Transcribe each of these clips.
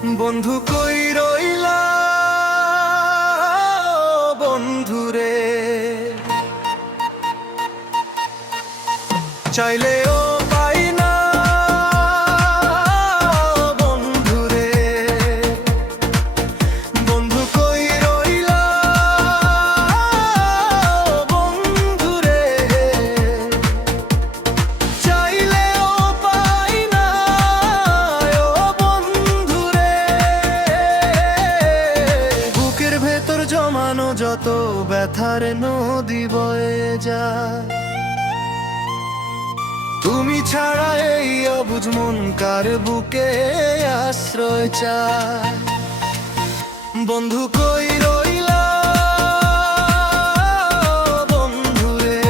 বন্ধু কই রইলা বন্ধুরে, চাইলেও পাই না বন্ধুরে। বন্ধু কই রইলা বন্ধুরে, চাইলেও পাই না ও বন্ধুরে। বুকের ভেতর জমানো যত ব্যথার নদী বয়ে যায়, তুমি ছাড়া এই অবুঝ মন কার বুকে আশ্রয় চায়। বন্ধু কই রইলা বন্ধুরে,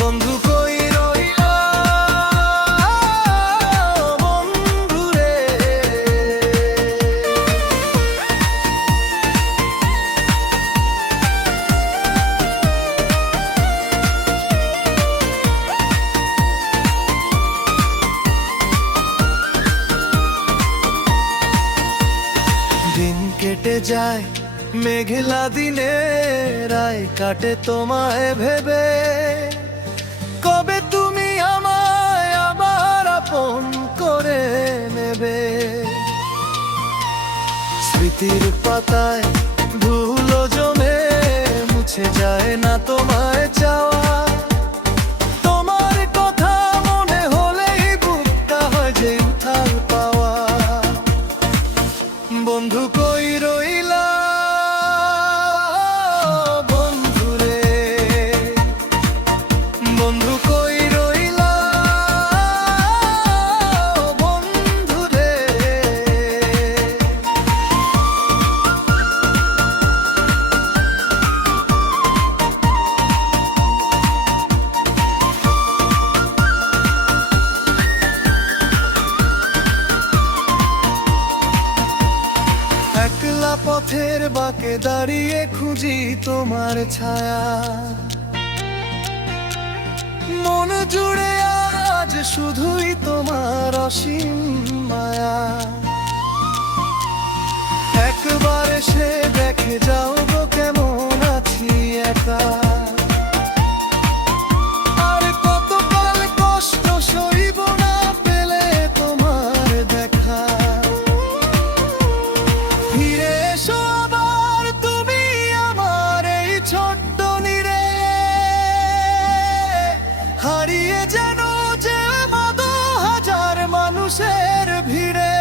বন্ধু কই রইলা বন্ধুরে। দিন কেটে যায় মেঘলা দিনে, রায় কাটে তোমায় ভেবে। কবে তুমি আমায় আবার আপন করে নেবে? স্মৃতির পাতায় ধুলো জমে, মুছে যায় না তোমায় চাওয়া। তোমার কথা মনে হলেই বুকটা হয় যে উথাল পাওয়া। বন্ধু কই রইলা বন্ধুরে, বন্ধু কই রইলা বন্ধুরে। একলা পথের বাঁকে দাঁড়িয়ে খুঁজি তোমার ছায়া, মন জুড়ে আজ শুধুই তোমার অসীম মায়া। একবার এসে দেখে যাও গো কেমন আছি একা। আর কতকাল কষ্ট সইব না পেলে তোমার দেখা। ফিরে এসো আবার তুমি আমার এই ছোট্ট নীড়ে, হারিয়ে যেন যে মদ হাজার মানুষের ভিড়ে।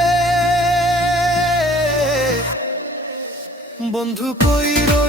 বন্ধু কই রইলা